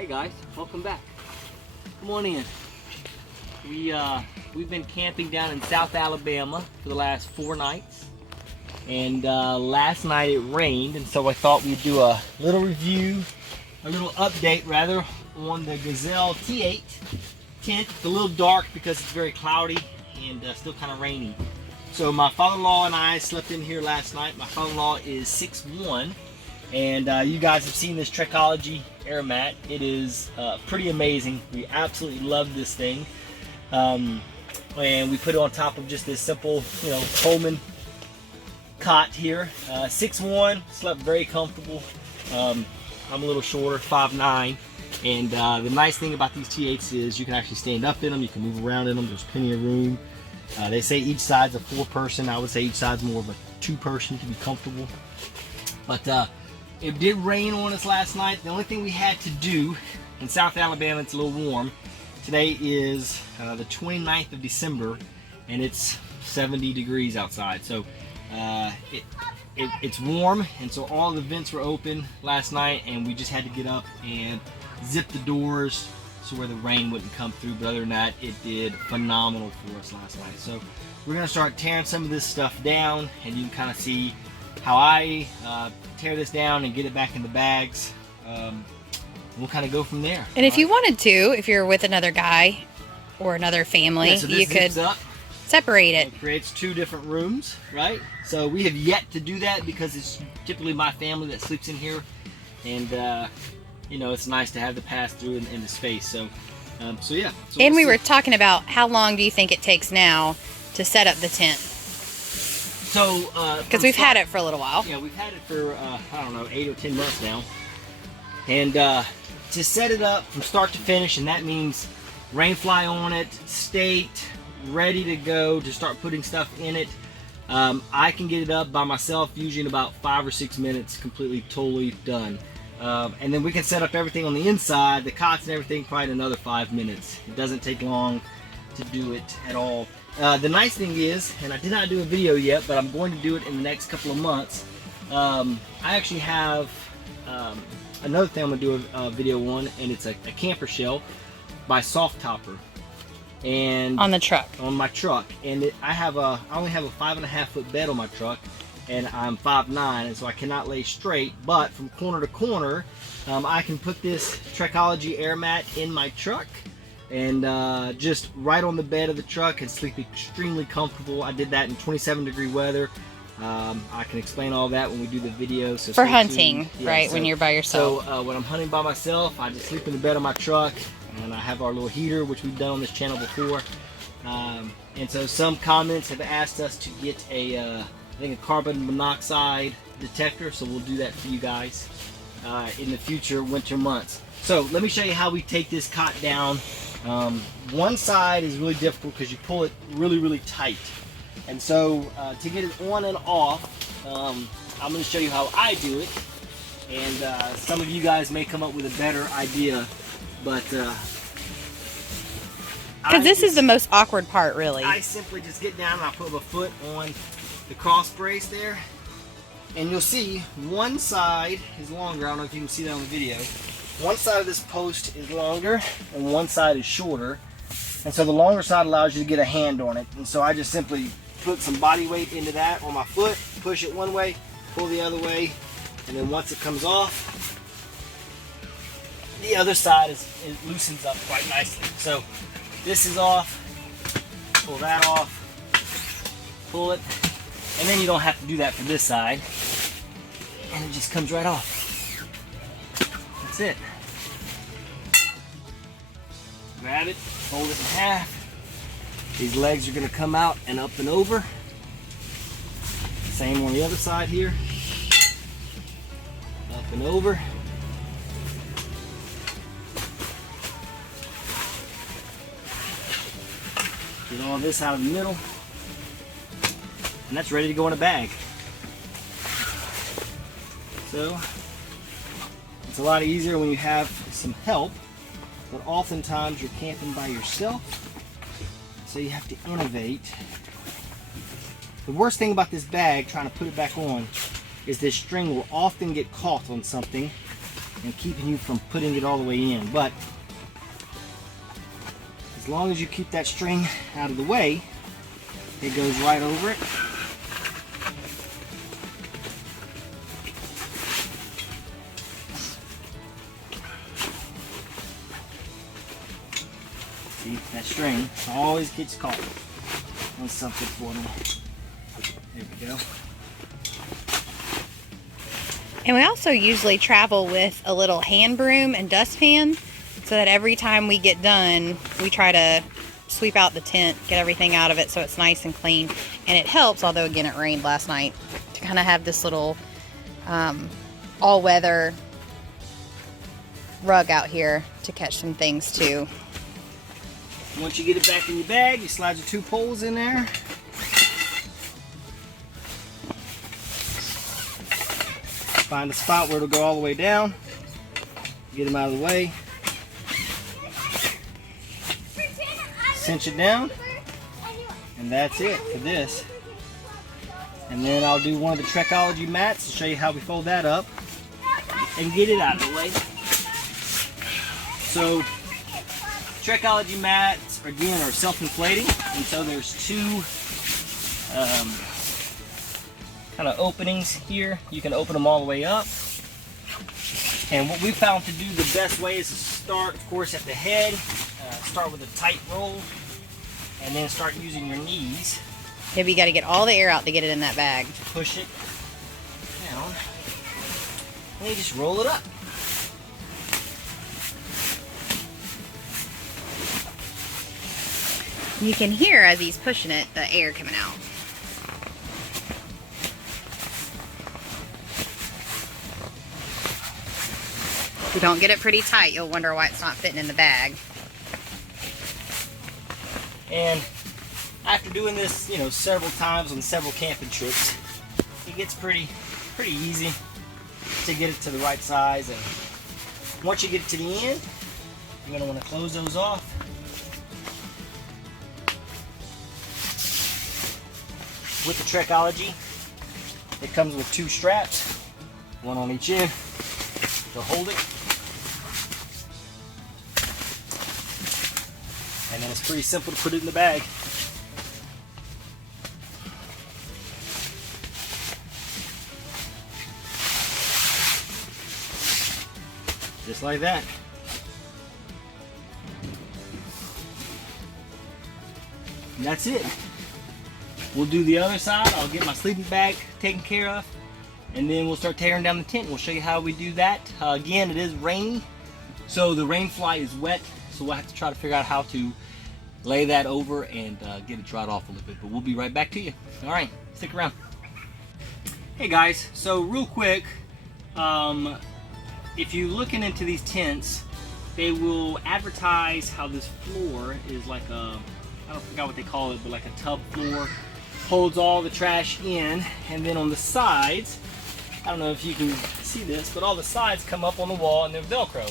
Hey guys, welcome back. Come on in. We've been camping down in South Alabama for the last 4 nights, and last night it rained, and so I thought we'd do a little review, a little update rather, on the Gazelle T8 tent. It's a little dark because it's very cloudy and still kind of rainy. So my father-in-law and I slept in here last night. My father-in-law is 6'1", and you guys have seen this Tekology air mat. It is pretty amazing. We absolutely love this thing. And we put it on top of just this simple, Coleman cot here. 6'1", slept very comfortable. I'm a little shorter, 5'9", and the nice thing about these T8s is you can actually stand up in them, you can move around in them, there's plenty of room. They say each side's a 4-person. I would say each side's more of a 2-person to be comfortable. But it did rain on us last night. The only thing we had to do, in South Alabama it's a little warm. Today is the 29th of December and it's 70 degrees outside. So it's warm, and so all the vents were open last night, and we just had to get up and zip the doors so where the rain wouldn't come through. But other than that, it did phenomenal for us last night. So we're gonna start tearing some of this stuff down, and you can kind of see how I tear this down and get it back in the bags. We'll kind of go from there. And if you wanted to, if you're with another guy or another family, so you could separate it. It creates 2 different rooms, right? So we have yet to do that because it's typically my family that sleeps in here, and it's nice to have the pass through in the space. So, yeah. So and we were talking about how long do you think it takes now to set up the tent? So, because we've had it for a little while. Yeah, we've had it for I don't know, 8 or 10 months now, and to set it up from start to finish, and that means rain fly on it, staked, ready to go to start putting stuff in it. I can get it up by myself usually in about 5 or 6 minutes, completely, totally done. And then we can set up everything on the inside, the cots and everything, probably in another 5 minutes. It doesn't take long to do it at all. The nice thing is, and I did not do a video yet, but I'm going to do it in the next couple of months. I actually have another thing I'm going to do a video on, and it's a camper shell by Soft Topper. And on the truck. On my truck. And I only have a 5.5 foot bed on my truck, and I'm 5'9", and so I cannot lay straight, but from corner to corner, I can put this Tekology air mat in my truck and just right on the bed of the truck and sleep extremely comfortable. I did that in 27-degree weather. I can explain all that when we do the video. So for hunting, right, when you're by yourself. So when I'm hunting by myself, I just sleep in the bed of my truck, and I have our little heater, which we've done on this channel before. And so some comments have asked us to get I think a carbon monoxide detector, so we'll do that for you guys in the future winter months. So let me show you how we take this cot down. One side is really difficult because you pull it really, really tight. And so to get it on and off, I'm going to show you how I do it. And some of you guys may come up with a better idea, but because this is the most awkward part, really. I simply just get down and I put my foot on the cross brace there, and you'll see one side is longer. I don't know if you can see that on the video. One side of this post is longer and one side is shorter, and so the longer side allows you to get a hand on it. And so I just simply put some body weight into that on my foot, push it one way, pull the other way, and then once it comes off, the other side it loosens up quite nicely. So this is off, pull that off, pull it, and then you don't have to do that for this side, and it just comes right off. That's it. Grab it, fold it in half. These legs are going to come out and up and over. Same on the other side here. Up and over. Get all this out of the middle, and that's ready to go in a bag. So it's a lot easier when you have some help, but oftentimes you're camping by yourself, so you have to innovate. The worst thing about this bag, trying to put it back on, is this string will often get caught on something and keeping you from putting it all the way in. But as long as you keep that string out of the way, it goes right over it. See, that string always gets caught on something for them. There we go. And we also usually travel with a little hand broom and dustpan, so that every time we get done, we try to sweep out the tent, get everything out of it so it's nice and clean. And it helps, although again it rained last night, to kind of have this little all-weather rug out here to catch some things too. Once you get it back in your bag, you slide your 2 poles in there. Find a spot where it'll go all the way down. Get them out of the way. Cinch it down. And that's it for this. And then I'll do one of the Tekology mats to show you how we fold that up and get it out of the way. So Tekology mats, again, are self-inflating, and so there's 2 kind of openings here. You can open them all the way up. And what we found to do the best way is to start, of course, at the head. Start with a tight roll, and then start using your knees. Maybe you got to get all the air out to get it in that bag. Push it down, and you just roll it up. You can hear as he's pushing it, the air coming out. If you don't get it pretty tight, you'll wonder why it's not fitting in the bag. And after doing this, you know, several times on several camping trips, it gets pretty easy to get it to the right size. And once you get it to the end, you're going to want to close those off. With the Tekology, it comes with 2 straps, one on each end to hold it. And then it's pretty simple to put it in the bag. Just like that. And that's it. We'll do the other side. I'll get my sleeping bag taken care of, and then we'll start tearing down the tent. We'll show you how we do that. Again, it is rainy, so the rain fly is wet, so we'll have to try to figure out how to lay that over and get it dried off a little bit, but we'll be right back to you. All right, stick around. Hey guys, so real quick, if you're looking into these tents, they will advertise how this floor is like a, I forgot what they call it, but like a tub floor. Holds all the trash in, and then on the sides, I don't know if you can see this, but all the sides come up on the wall and they're Velcro.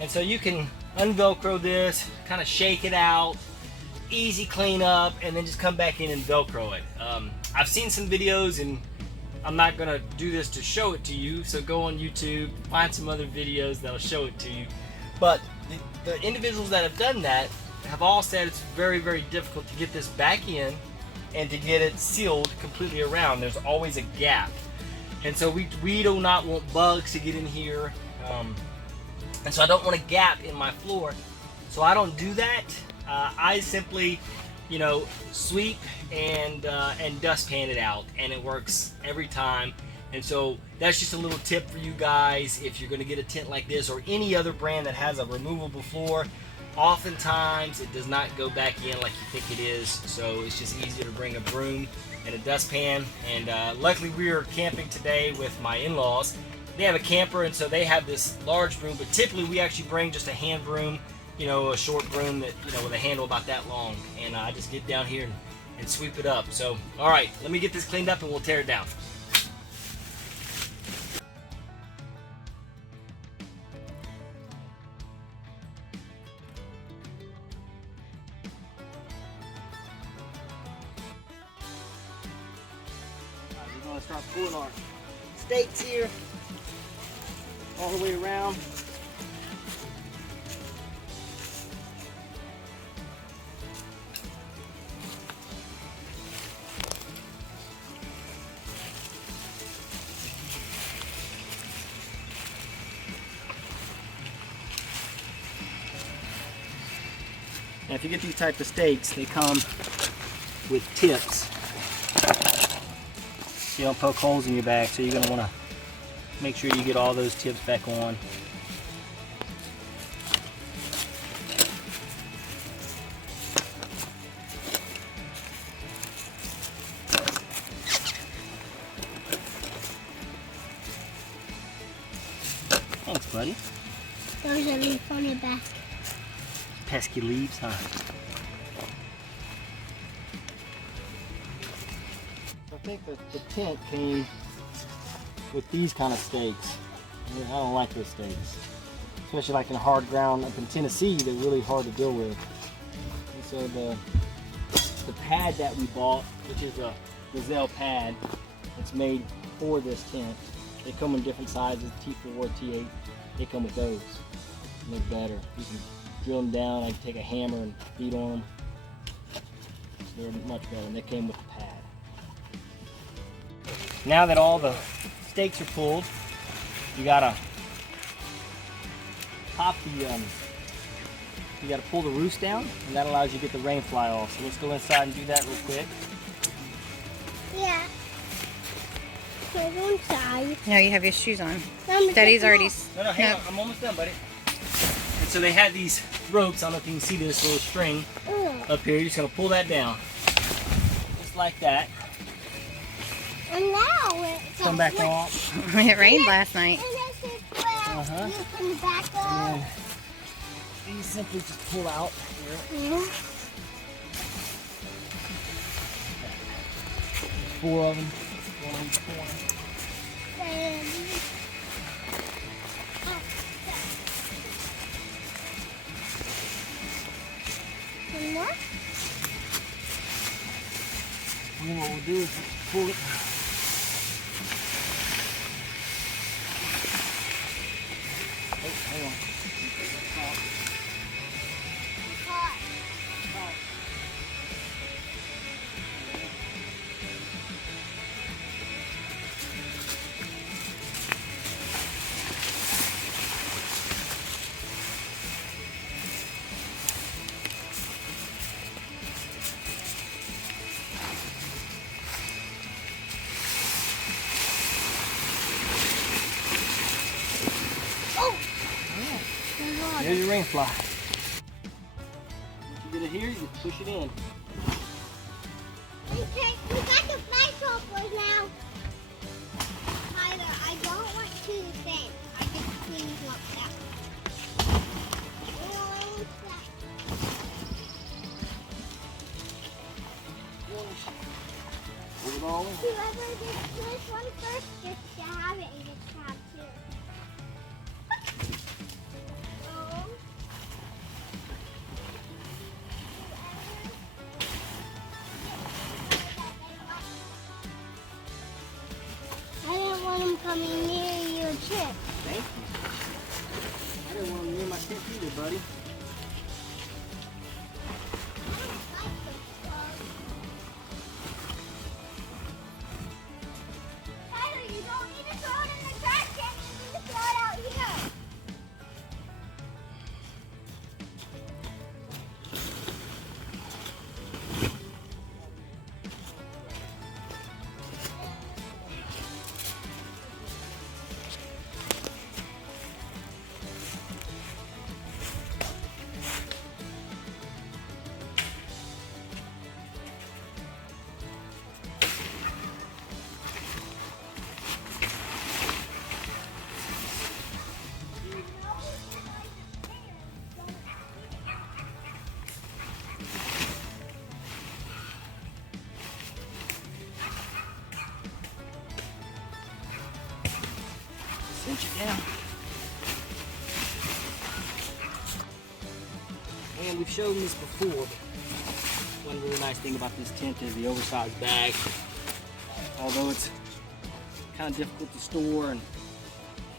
And so you can unvelcro this, kind of shake it out, easy cleanup, and then just come back in and Velcro it. I've seen some videos, and I'm not gonna do this to show it to you, so go on YouTube, find some other videos that'll show it to you. But the individuals that have done that have all said it's very, very difficult to get this back in and to get it sealed completely around. There's always a gap. And so we do not want bugs to get in here. And so I don't want a gap in my floor. So I don't do that. I simply, you know, sweep and dustpan it out, and it works every time. And so that's just a little tip for you guys. If you're gonna get a tent like this or any other brand that has a removable floor, oftentimes it does not go back in like you think it is, so it's just easier to bring a broom and a dustpan. And luckily we are camping today with my in-laws. They have a camper, and so they have this large broom, but typically we actually bring just a hand broom, you know, a short broom that, you know, with a handle about that long, and I just get down here and sweep it up. So, all right, let me get this cleaned up and we'll tear it down. We're gonna start pulling our stakes here. all the way around. Now if you get these type of stakes, they come with tips. You don't poke holes in your back, so you're going to want to make sure you get all those tips back on. Thanks, buddy. There's a leaf on your back. Pesky leaves, huh? I think that the tent came with these kind of stakes. I don't like those stakes. Especially like in hard ground up in Tennessee, they're really hard to deal with. And so the pad that we bought, which is a Gazelle pad, it's made for this tent. They come in different sizes, T4, T8. They come with those. And they're better. You can drill them down. I can take a hammer and beat on them. So they're much better. And they came with the pad. Now that all the stakes are pulled, you gotta pop the, you gotta pull the roost down, and that allows you to get the rain fly off. So let's go inside and do that real quick. Yeah. So go inside. No, you have your shoes on. Mom, Daddy's already. No, hang on. I'm almost done, buddy. And so they have these ropes. I don't know if you can see this little string up here. You're just gonna pull that down, just like that. And now it's Come back off. It rained last night. And this is where you can back up. These simply just pull out here. Yeah. 4 of them, one on each corner. One more? And then what we'll do is pull it. Oh, hang on. There's your rain fly. Once you get it here, you just push it in. Okay, we got the fly choppers now. Tyler, I don't want two the same. I just clean up that. No, I want that. Pull it all in. Whoever gets this one first gets to have it and gets to have two. I didn't want him coming near your chip. Thank you. I didn't want them near my tent either, buddy. Tyler, you don't need to throw it in the trash can. You need to throw it out here. Cinch it down. And we've shown this before, but one really nice thing about this tent is the oversized bag. Although it's kind of difficult to store and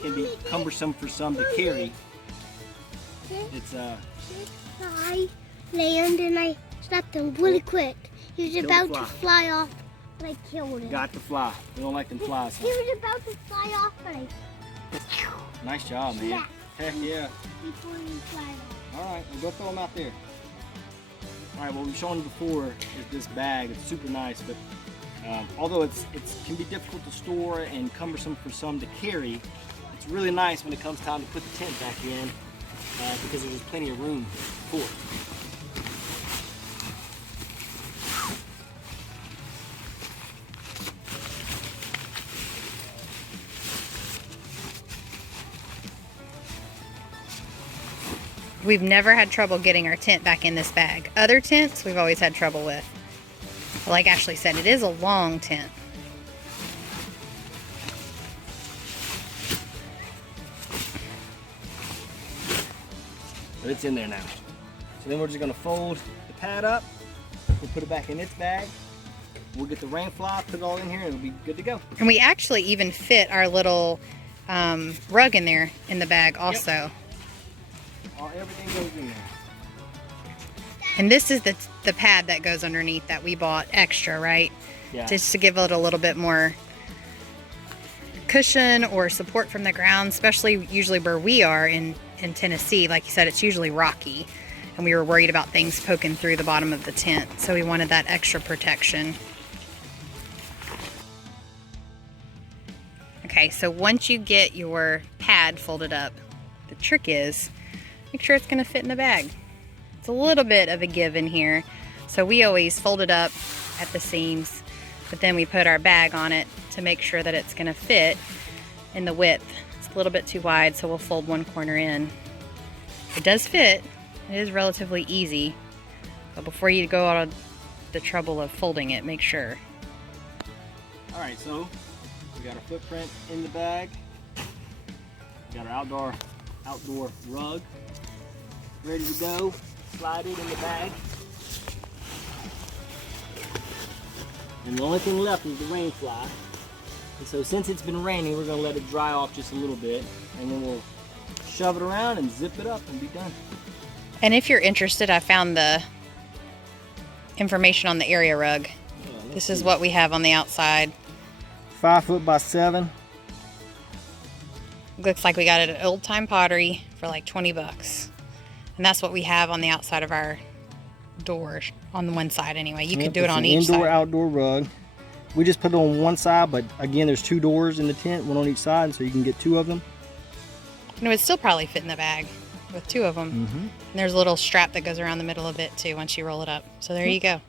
can be cumbersome for some to carry. It's I land and I slapped him really quick. He was about to fly off, but I killed him. got to fly. We don't like them flies. He was about to fly off, but I... Nice job, man. Yeah. Heck yeah. Before he flies off. All right, we'll go throw them out there. All right, what we've shown you before is this bag. It's super nice, but although it can be difficult to store and cumbersome for some to carry, it's really nice when it comes time to put the tent back in because there's plenty of room for it. We've never had trouble getting our tent back in this bag. Other tents we've always had trouble with. Like Ashley said, it is a long tent. But it's in there now. So then we're just gonna fold the pad up. We'll put it back in its bag. We'll get the rain fly, put it all in here, and it'll be good to go. And we actually even fit our little rug in there in the bag also. Yep. Everything goes in there. And this is the pad that goes underneath that we bought extra, right? Yeah. Just to give it a little bit more cushion or support from the ground, especially usually where we are in Tennessee. Like you said, it's usually rocky, and we were worried about things poking through the bottom of the tent, so we wanted that extra protection. Okay, so once you get your pad folded up, the trick is make sure it's going to fit in the bag. It's a little bit of a give in here, so we always fold it up at the seams, but then we put our bag on it to make sure that it's going to fit in the width. It's a little bit too wide, so we'll fold one corner in. It does fit. It is relatively easy, but before you go out of the trouble of folding it, make sure. All right, so we got our footprint in the bag. We got our outdoor rug ready to go. Slide it in the bag. And the only thing left is the rain fly. And so since it's been raining, we're gonna let it dry off just a little bit, and then we'll shove it around and zip it up and be done. And if you're interested, I found the information on the area rug. This is what we have on the outside. 5 foot by 7. Looks like we got it at Old Time Pottery for like 20 bucks. And that's what we have on the outside of our door, on the one side anyway. You could do it on each side. Indoor outdoor rug. We just put it on one side, but again, there's 2 doors in the tent, one on each side, so you can get 2 of them. And it would still probably fit in the bag with 2 of them. And there's a little strap that goes around the middle of it too once you roll it up. So there you go.